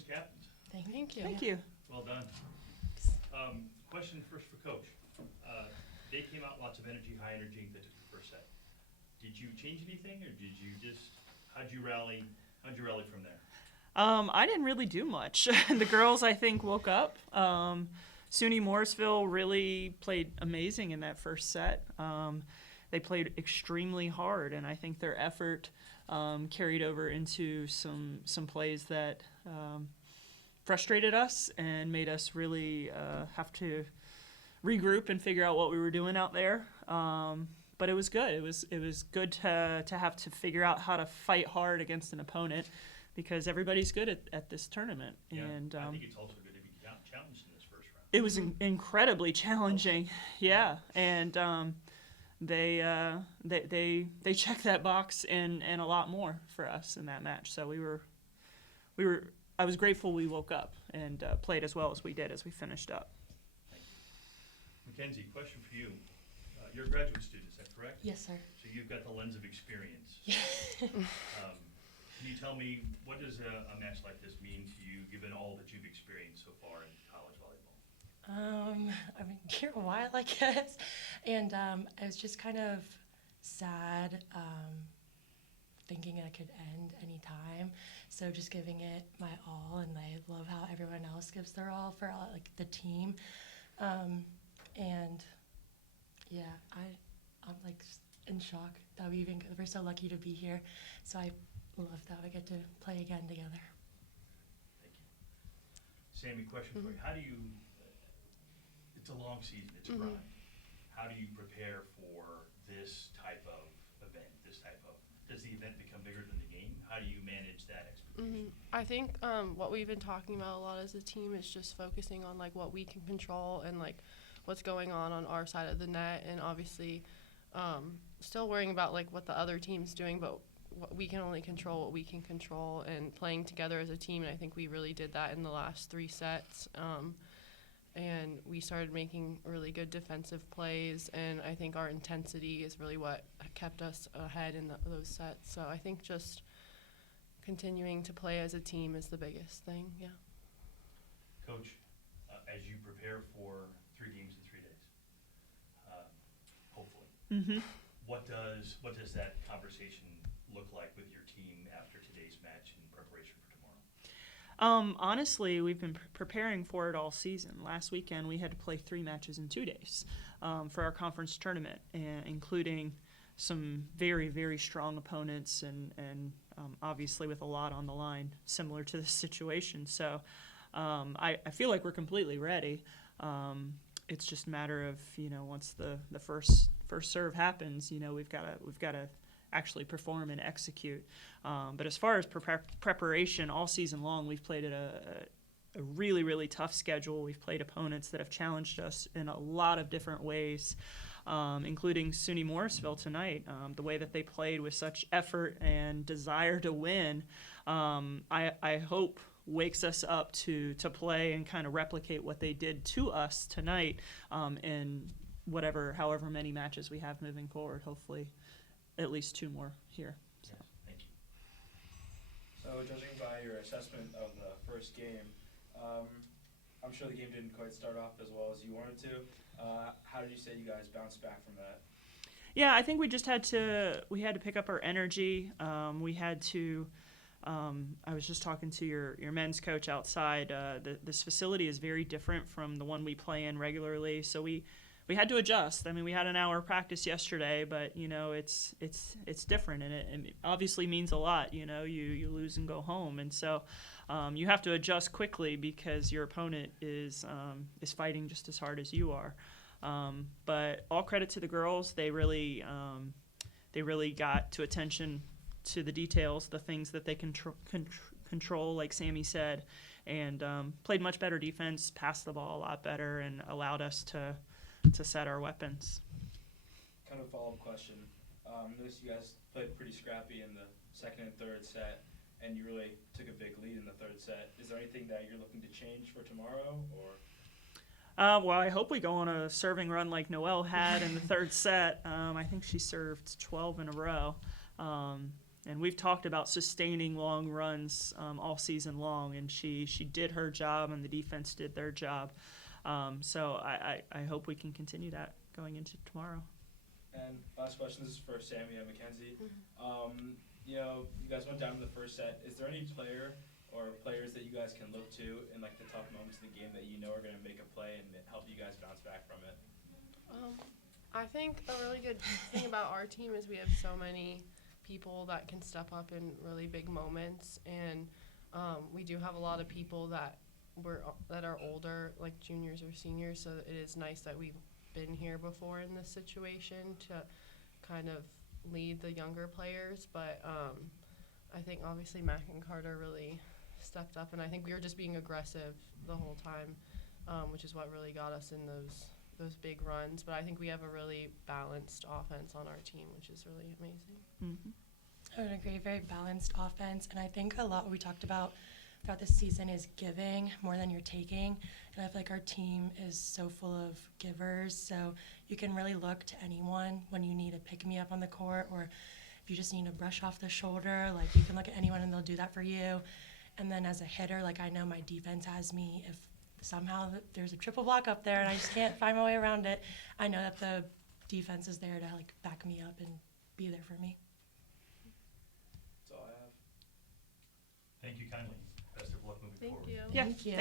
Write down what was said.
Congratulations, captains. Thank you. Thank you. Well done. Question first for Coach. They came out lots of energy, high energy. They took the first set. Did you change anything, or did you just how'd you rally from there? I didn't really do much. The girls, I think, woke up. SUNY Morrisville really played amazing in that first set. They played extremely hard, and I think their effort carried over into some plays that frustrated us and made us really have to regroup and figure out what we were doing out there. But it was good. It was good to have to figure out how to fight hard against an opponent, because everybody's good at this tournament. Yeah, and I think it's also good to be challenged in this first round. it was incredibly challenging. Yeah, and they checked that box and a lot more for us in that match. So I was grateful we woke up and played as well as we did as we finished up. Thank you. Mackenzie, question for you. You're a graduate student, is that correct? Yes, sir. So you've got the lens of experience. Yeah. Can you tell me, what does a match like this mean to you, given all that you've experienced so far in college volleyball? I've been here a while, I guess, and I was just kind of sad, thinking it could end any time. So just giving it my all, and I love how everyone else gives their all for like the team, and yeah, I'm like in shock that we're so lucky to be here. So I love that we get to play again together. Thank you. Sammy, question for you. How do you, it's a long season, it's a grind. How do you prepare for this type of event, does the event become bigger than the game? How do you manage that expectation? I think what we've been talking about a lot as a team is just focusing on like what we can control and like what's going on our side of the net, and obviously still worrying about like what the other team's doing, but we can only control what we can control, and playing together as a team. And I think we really did that in the last 3 sets. And we started making really good defensive plays, and I think our intensity is really what kept us ahead in those sets. So I think just continuing to play as a team is the biggest thing, yeah. Coach, as you prepare for 3 games in 3 days, hopefully, what does that conversation look like with your team after today's match in preparation for tomorrow? Honestly, we've been preparing for it all season. Last weekend, we had to play 3 matches in 2 days for our conference tournament, including some very, very strong opponents and obviously with a lot on the line, similar to this situation. So I feel like we're completely ready. It's just a matter of, once the first serve happens, we've got to actually perform and execute. But as far as preparation, all season long, we've played at a really, really tough schedule. We've played opponents that have challenged us in a lot of different ways, including SUNY Morrisville tonight. The way that they played with such effort and desire to win, I hope wakes us up to play and kind of replicate what they did to us tonight in however many matches we have moving forward, hopefully at least 2 more here. So. Yes, thank you. So judging by your assessment of the first game, I'm sure the game didn't quite start off as well as you wanted to. How did you say you guys bounced back from that? Yeah, I think we just had to pick up our energy. We had to. I was just talking to your men's coach outside. This facility is very different from the one we play in regularly, so we had to adjust. I mean, we had an hour practice yesterday, but it's different, and it obviously means a lot. You lose and go home, and so you have to adjust quickly because your opponent is fighting just as hard as you are. But all credit to the girls; they really got to attention to the details, the things that they control, like Sammy said, and played much better defense, passed the ball a lot better, and allowed us to set our weapons. Kind of a follow-up question. Noticed you guys played pretty scrappy in the second and third set, and you really took a big lead in the third set. Is there anything that you're looking to change for tomorrow, or? Well, I hope we go on a serving run like Noelle had in the third set. I think she served 12 in a row. And we've talked about sustaining long runs all season long, and she did her job, and the defense did their job. So I hope we can continue that going into tomorrow. And last question, this is for Sammy and Mackenzie. You guys went down in the first set. Is there any player or players that you guys can look to in like the tough moments of the game that you know are going to make a play and help you guys bounce back from it? I think a really good thing about our team is we have so many people that can step up in really big moments, and we do have a lot of people that are older, like juniors or seniors. So it is nice that we've been here before in this situation to kind of lead the younger players. But I think obviously Mac and Carter really stepped up, and I think we were just being aggressive the whole time, which is what really got us in those big runs. But I think we have a really balanced offense on our team, which is really amazing. Mm-hmm. I would agree, very balanced offense. And I think a lot what we talked about throughout the season is giving more than you're taking. And I feel like our team is so full of givers. So you can really look to anyone when you need a pick-me-up on the court, or if you just need a brush off the shoulder, like you can look at anyone and they'll do that for you. And then as a hitter, like I know my defense has me. If somehow there's a triple block up there and I just can't find my way around it, I know that the defense is there to like back me up and be there for me. That's all I have. Thank you kindly. Best of luck moving Thank forward. you. Yeah. Thank you.